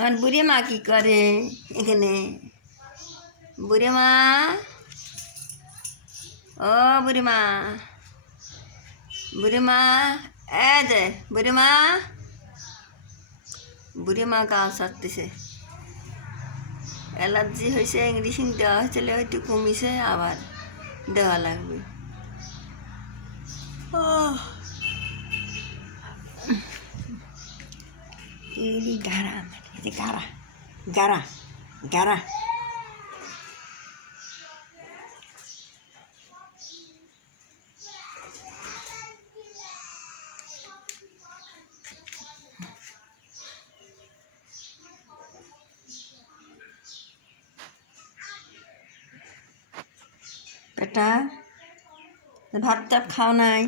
আমার বুড়ি মা কি করে এখানে? বুড়ি মা, ও বুড়ি মা, বুড়ি মা, এ যে বুড়ি মা, বুড়ি মা গা ছাড়তেছে। অ্যালার্জি হয়েছে, ইংলিশিং দেওয়া হয়েছিল, একটু কমিছে, আবার দেওয়া লাগবে। এই গাড়া, গাড়া গাড়া গাড়া। বেটা ভাত টাত খাও নাই,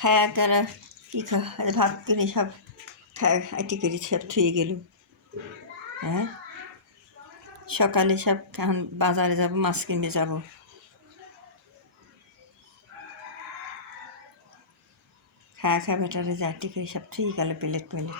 খায়া তারা কী ভাত করে সব খায় আইটি করে সব থুয়ে গেল। হ্যাঁ, সকালে সব এখন বাজারে যাব, মাছ কিনতে যাব। খায়া খায়া বেটারে যে আইটি করে সব থুয়ে গেল প্লেট প্লেট।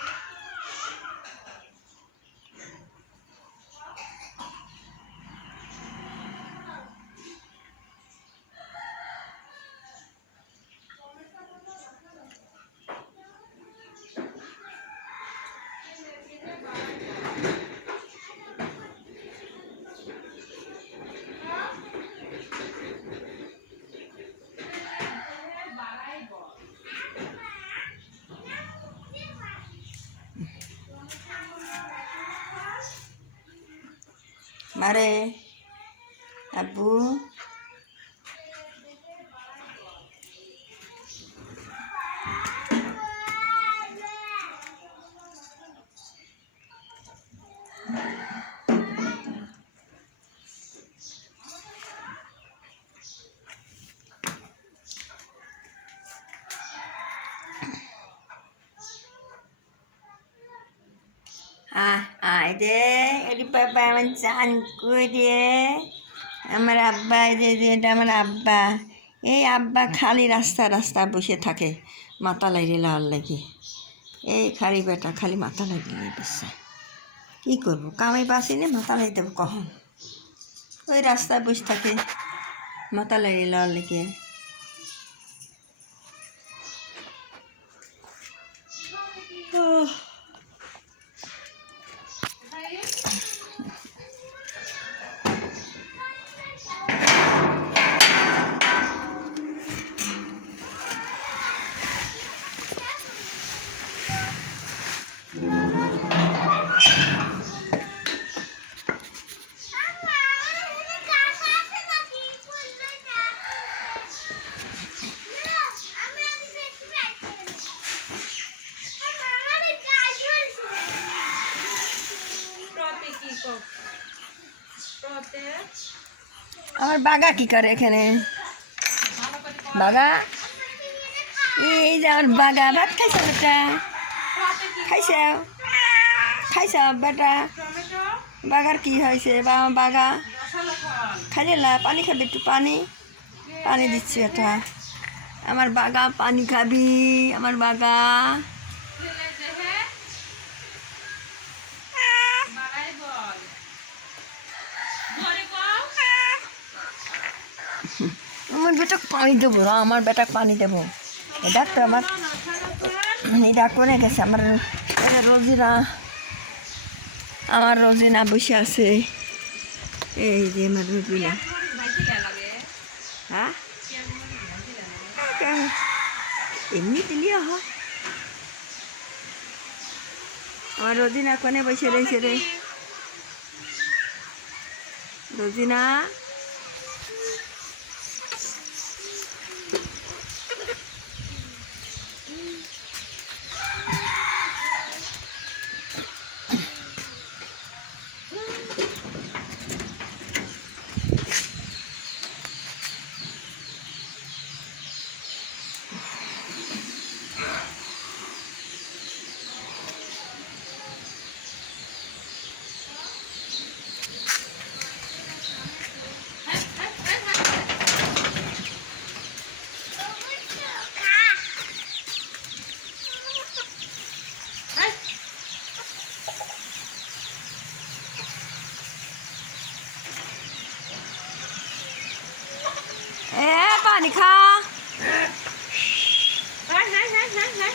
মারে আব্বু, আয় দে, এটি বাবা আমার চান করে দিয়ে। আমার আব্বা, এই যে এটা আমার আব্বা। এই আব্বা খালি রাস্তা রাস্তা বসে থাকে মাথা লাগিয়ে লাল লাগে। এই খালি বেটা খালি মাথা লাগিয়ে বসছে। কী করবো, কামাই পাসি না, মাথা লাগিয়ে দেবো কখন? ওই রাস্তায় বসে থাকে মাথা লাগিয়ে লাল লেগে। আমার বাগা কি করে এখানে? বাগা, এই যে আমার বাগা ভাত খাইছ বেটা, খাইছ খাইছ বেটা। বাগার কি হয়েছে বাগা? খাইলে না, পানি খাবি, একটু পানি পানি দিচ্ছি এটা। আমার বাগা পানি খাবি, আমার বাগা। আমার বেটাকে পানি দেবো, আমার বেটাকে পানি দেবো। এটা তো আমার এটা করে গেছে আমার রোজিনা, আমার রোজিনা বসে আছে। এই যে আমার রোজিনা। হ্যাঁ, এমনি দিলিও হয়। আমার রোজিনা কোনে বসে রয়েছে রে? রোজিনা, এ পানি খা। হ্যাঁ হ্যাঁ হ্যাঁ হ্যাঁ হ্যাঁ